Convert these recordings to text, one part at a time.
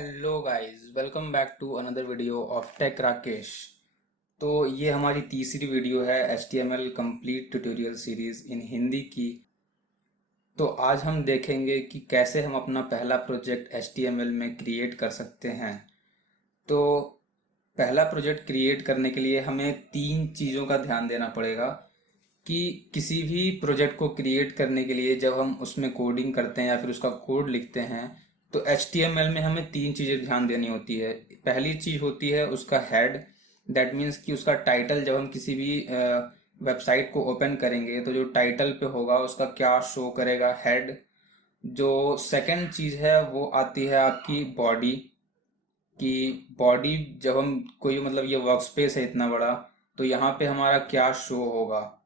Hello guys, welcome back to another video of tech Rakesh. तो ये हमारी तीसरी वीडियो है HTML complete tutorial series in Hindi की। तो आज हम देखेंगे कि कैसे हम अपना पहला प्रोजेक्ट HTML में क्रिएट कर सकते हैं। तो पहला प्रोजेक्ट क्रिएट करने के लिए हमें तीन चीज़ों का ध्यान देना पड़ेगा कि किसी भी प्रोजेक्ट को क्रिएट करने के लिए जब हम उसमें कोडिंग करते हैं या फिर उसका कोड लिखते हैं तो HTML में हमें तीन चीज़ें ध्यान देनी होती है। पहली चीज़ होती है उसका हेड। दैट मीन्स कि उसका टाइटल, जब हम किसी भी वेबसाइट को ओपन करेंगे तो जो टाइटल पे होगा उसका क्या शो करेगा, हेड। जो सेकंड चीज़ है वो आती है आपकी बॉडी, कि बॉडी जब हम कोई, मतलब ये वर्क स्पेस है इतना बड़ा, तो यहाँ पे हमारा क्या शो होगा।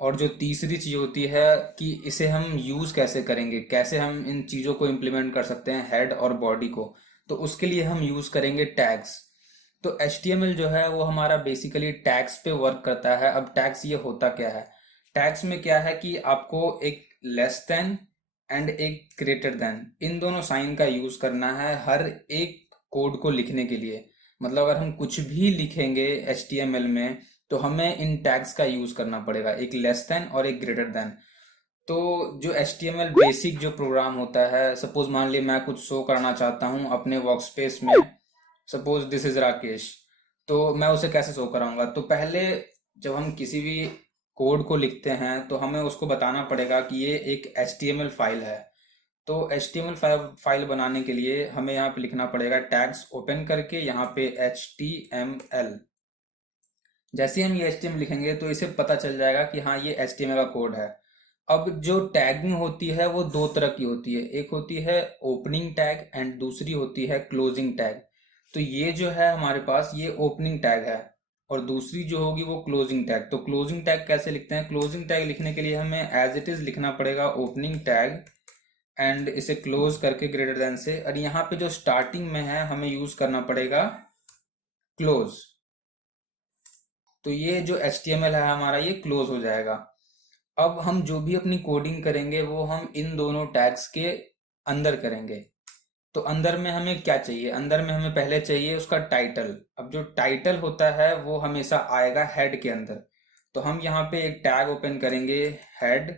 और जो तीसरी चीज होती है कि इसे हम यूज कैसे करेंगे, कैसे हम इन चीजों को इम्प्लीमेंट कर सकते हैं, हेड और बॉडी को। तो उसके लिए हम यूज करेंगे टैग्स। तो HTML जो है वो हमारा बेसिकली टैग्स पे वर्क करता है। अब टैग्स ये होता क्या है? टैग्स में क्या है कि आपको एक लेस देन एंड एक ग्रेटर देन, इन दोनों साइन का यूज करना है हर एक कोड को लिखने के लिए। मतलब अगर हम कुछ भी लिखेंगे HTML में तो हमें इन टैग्स का यूज करना पड़ेगा, एक लेस देन और एक ग्रेटर देन। तो जो HTML बेसिक जो प्रोग्राम होता है, सपोज मान लिया मैं कुछ शो करना चाहता हूँ अपने वर्कस्पेस में, सपोज दिस इज राकेश। तो मैं उसे कैसे शो कराऊंगा? तो पहले जब हम किसी भी कोड को लिखते हैं तो हमें उसको बताना पड़ेगा कि ये एक HTML फाइल है। तो HTML फाइल बनाने के लिए हमें यहाँ पे लिखना पड़ेगा टैग्स ओपन करके यहाँ पे HTML। जैसे ही हम ये HTML लिखेंगे तो इसे पता चल जाएगा कि हाँ ये HTML का कोड है। अब जो टैगिंग होती है वो दो तरह की होती है, एक होती है ओपनिंग टैग एंड दूसरी होती है क्लोजिंग टैग। तो ये जो है हमारे पास ये ओपनिंग टैग है और दूसरी जो होगी वो क्लोजिंग टैग। तो क्लोजिंग टैग कैसे लिखते हैं? क्लोजिंग टैग लिखने के लिए हमें एज इट इज लिखना पड़ेगा ओपनिंग टैग एंड इसे क्लोज करके ग्रेटर देन से, और यहाँ पे जो स्टार्टिंग में है हमें यूज करना पड़ेगा क्लोज। तो ये जो HTML है हमारा ये क्लोज हो जाएगा। अब हम जो भी अपनी कोडिंग करेंगे वो हम इन दोनों टैग्स के अंदर करेंगे। तो अंदर में हमें क्या चाहिए? अंदर में हमें पहले चाहिए उसका टाइटल। अब जो टाइटल होता है वो हमेशा आएगा हेड के अंदर। तो हम यहाँ पे एक टैग ओपन करेंगे, हेड।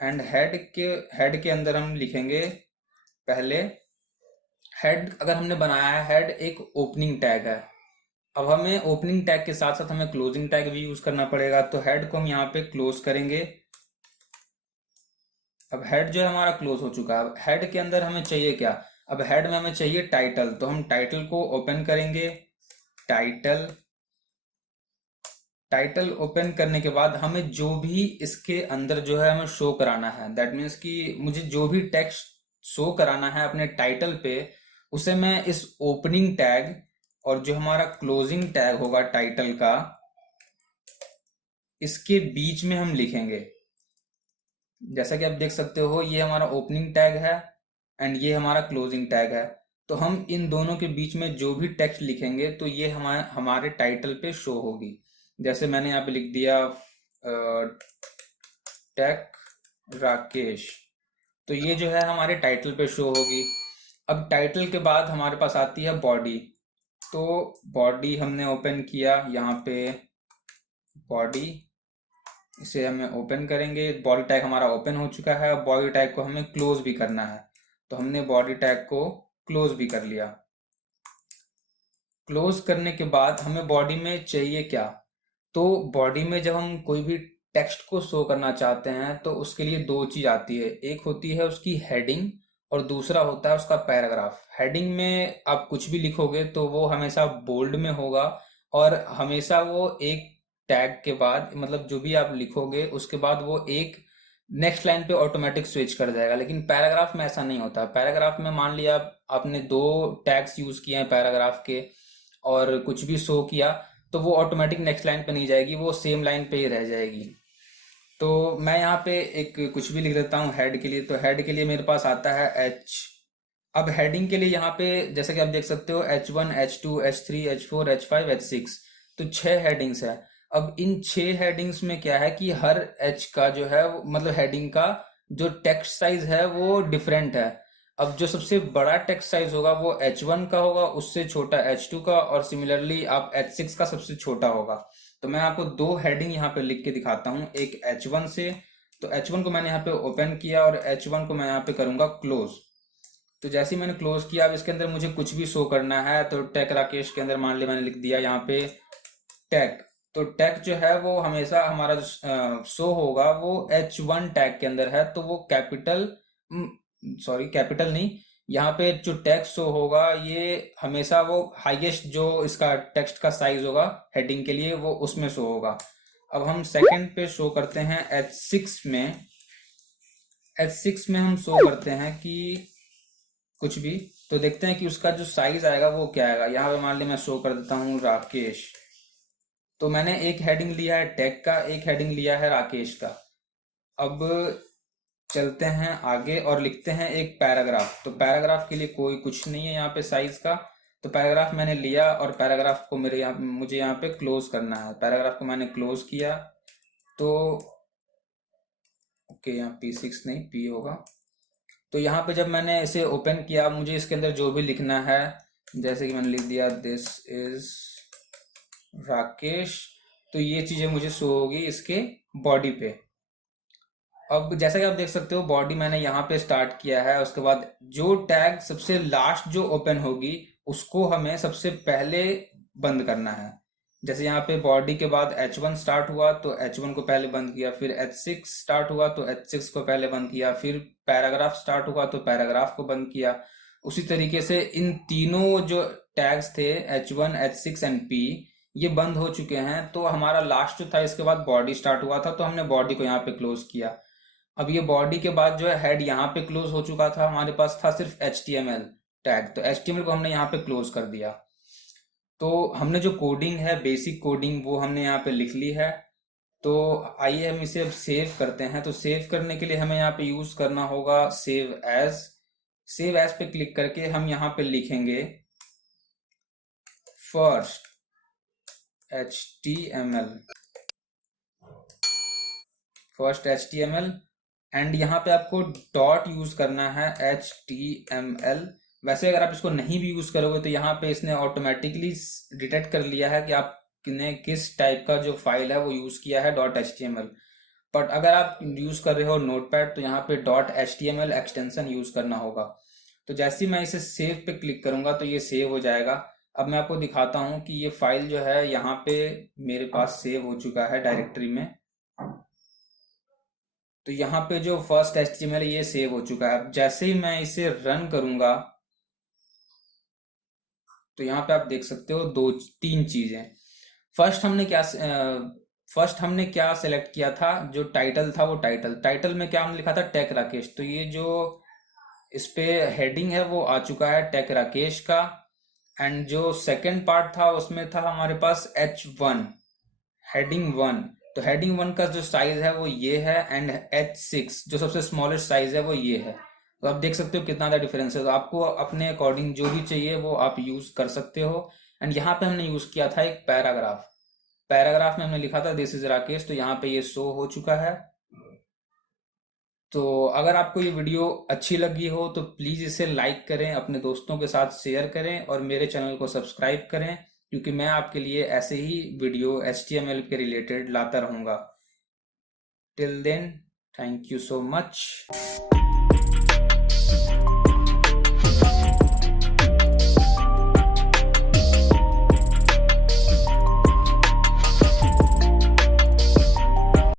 एंड हेड के अंदर हम लिखेंगे पहले हेड। अगर हमने बनाया है हेड, एक ओपनिंग टैग है। अब हमें ओपनिंग टैग के साथ साथ हमें क्लोजिंग टैग भी यूज करना पड़ेगा। तो हेड को हम यहाँ पे क्लोज करेंगे। अब हेड जो है हमारा क्लोज हो चुका है। अब हेड के अंदर हमें चाहिए क्या? अब हेड में हमें चाहिए टाइटल, तो हम टाइटल को ओपन करेंगे। टाइटल टाइटल ओपन करने के बाद हमें जो भी इसके अंदर जो है हमें शो कराना है, दैट मीन्स कि मुझे जो भी टेक्स्ट शो कराना है अपने टाइटल पे, उसे मैं इस ओपनिंग टैग और जो हमारा क्लोजिंग टैग होगा टाइटल का, इसके बीच में हम लिखेंगे। जैसा कि आप देख सकते हो ये हमारा ओपनिंग टैग है एंड ये हमारा क्लोजिंग टैग है। तो हम इन दोनों के बीच में जो भी टेक्स्ट लिखेंगे तो ये हमारे हमारे टाइटल पे शो होगी। जैसे मैंने यहाँ पे लिख दिया टेक राकेश। तो ये जो है हमारे टाइटल पे शो होगी। अब टाइटल के बाद हमारे पास आती है बॉडी। तो बॉडी हमने ओपन किया, यहाँ पे बॉडी, इसे हमें ओपन करेंगे। बॉडी टैग हमारा ओपन हो चुका है। बॉडी टैग को हमें क्लोज भी करना है, तो हमने बॉडी टैग को क्लोज भी कर लिया। क्लोज करने के बाद हमें बॉडी में चाहिए क्या? तो बॉडी में जब हम कोई भी टेक्स्ट को शो करना चाहते हैं तो उसके लिए दो चीज आती है, एक होती है उसकी हेडिंग और दूसरा होता है उसका पैराग्राफ। हेडिंग में आप कुछ भी लिखोगे तो वो हमेशा बोल्ड में होगा और हमेशा वो एक टैग के बाद, मतलब जो भी आप लिखोगे उसके बाद वो एक नेक्स्ट लाइन पे ऑटोमेटिक स्विच कर जाएगा। लेकिन पैराग्राफ में ऐसा नहीं होता। पैराग्राफ में मान लिया आपने दो टैग्स यूज किए हैं पैराग्राफ के और कुछ भी शो किया तो वो ऑटोमेटिक नेक्स्ट लाइन पे नहीं जाएगी, वो सेम लाइन पे ही रह जाएगी। तो मैं यहाँ पे एक कुछ भी लिख देता हूँ हेड के लिए। तो हेड के लिए मेरे पास आता है एच। अब हेडिंग के लिए यहाँ पे जैसे कि आप देख सकते हो H1 H2 H3 H4 H5 H6, तो 6 हेडिंग्स है। अब इन 6 हेडिंग्स में क्या है कि हर एच का जो है मतलब हेडिंग का जो टेक्स्ट साइज है वो डिफरेंट है। अब जो सबसे बड़ा टेक्स्ट साइज होगा वो H1 का होगा, उससे छोटा H2 का, और सिमिलरली आप H6 का सबसे छोटा होगा। तो मैं आपको दो हेडिंग यहाँ पे लिख के दिखाता हूँ, एक H1 से। तो H1 को मैंने यहाँ पे ओपन किया और H1 को मैं यहाँ पे करूंगा क्लोज। तो जैसे ही मैंने क्लोज किया, अब इसके अंदर मुझे कुछ भी शो करना है, तो टेक राकेश के अंदर मान लिया मैंने लिख दिया यहाँ पे टैग। तो टैग जो है वो हमेशा हमारा जो शो होगा वो H1 टैग के अंदर है, तो वो कैपिटल, सॉरी कैपिटल नहीं, यहाँ पे जो टैग शो होगा ये हमेशा वो हाईएस्ट जो इसका टेक्स्ट का साइज होगा हेडिंग के लिए वो उसमें शो होगा। अब हम सेकंड पे शो करते हैं H6 में। H6 में हम शो करते हैं कि कुछ भी, तो देखते हैं कि उसका जो साइज आएगा वो क्या आएगा। यहाँ पे मान ली मैं शो कर देता हूँ राकेश। तो मैंने एक हेडिंग लिया है टैग का, एक हेडिंग लिया है राकेश का। अब चलते हैं आगे और लिखते हैं एक पैराग्राफ। तो पैराग्राफ के लिए कोई कुछ नहीं है यहाँ पे साइज का। तो पैराग्राफ मैंने लिया और पैराग्राफ को मुझे यहाँ पे क्लोज करना है। पैराग्राफ को मैंने क्लोज किया। तो ओके, यहाँ P6 नहीं P होगा। तो यहाँ पे जब मैंने इसे ओपन किया, मुझे इसके अंदर जो भी लिखना है, जैसे कि मैंने लिख दिया दिस इज राकेश, तो ये चीजें मुझे शो होगी इसके बॉडी पे। अब जैसा कि आप देख सकते हो बॉडी मैंने यहाँ पे स्टार्ट किया है, उसके बाद जो टैग सबसे लास्ट जो ओपन होगी उसको हमें सबसे पहले बंद करना है। जैसे यहाँ पे बॉडी के बाद H1 स्टार्ट हुआ तो H1 को पहले बंद किया, फिर H6 स्टार्ट हुआ तो H6 को पहले बंद किया, फिर पैराग्राफ स्टार्ट हुआ तो पैराग्राफ को बंद किया। उसी तरीके से इन तीनों जो टैग्स थे H1, H6 एंड P, ये बंद हो चुके हैं। तो हमारा लास्ट जो था इसके बाद बॉडी स्टार्ट हुआ था, तो हमने बॉडी को यहाँ पे क्लोज किया। अब ये बॉडी के बाद जो है हेड यहाँ पे क्लोज हो चुका था, हमारे पास था सिर्फ HTML टैग, तो HTML को हमने यहाँ पे क्लोज कर दिया। तो हमने जो कोडिंग है, बेसिक कोडिंग, वो हमने यहाँ पे लिख ली है। तो आइए हम इसे अब सेव करते हैं। तो सेव करने के लिए हमें यहाँ पे यूज करना होगा सेव एज। सेव एज पे क्लिक करके हम यहाँ पे लिखेंगे first HTML, first HTML, and यहाँ पे आपको डॉट यूज करना है HTML। वैसे अगर आप इसको नहीं भी यूज करोगे तो यहाँ पे इसने ऑटोमेटिकली डिटेक्ट कर लिया है कि आपने किस टाइप का जो फाइल है वो यूज किया है .html। बट अगर आप यूज कर रहे हो नोटपैड तो यहाँ पे .html एक्सटेंशन यूज करना होगा। तो जैसे ही मैं इसे सेव पे क्लिक करूंगा तो ये सेव हो जाएगा। अब मैं आपको दिखाता हूँ कि ये फाइल जो है यहाँ पे मेरे पास सेव हो चुका है डायरेक्टरी में। तो यहाँ पे जो फर्स्ट HTML है ये सेव हो चुका है। अब जैसे ही मैं इसे रन करूंगा तो यहाँ पे आप देख सकते हो दो तीन चीजें। फर्स्ट हमने क्या सेलेक्ट किया था, जो टाइटल था वो टाइटल में क्या हमने लिखा था टेक राकेश। तो ये जो इस पे हेडिंग है वो आ चुका है टेक राकेश का। एंड जो सेकंड पार्ट था उसमें था हमारे पास H1, हेडिंग 1। तो हेडिंग 1 का जो साइज है वो ये है, एंड H6 जो सबसे स्मॉलेस्ट साइज है वो ये है। तो आप देख सकते हो कितना ज़्यादा डिफरेंस है। तो आपको अपने अकॉर्डिंग जो भी चाहिए वो आप यूज कर सकते हो। एंड यहाँ पे हमने यूज किया था एक पैराग्राफ। पैराग्राफ में हमने लिखा था दिस इज राकेश, तो यहाँ पे ये शो हो चुका है। तो अगर आपको ये वीडियो अच्छी लगी हो तो प्लीज़ इसे लाइक करें, अपने दोस्तों के साथ शेयर करें और मेरे चैनल को सब्सक्राइब करें, क्योंकि मैं आपके लिए ऐसे ही वीडियो HTML के रिलेटेड लाता रहूँगा। Till then, thank you so much.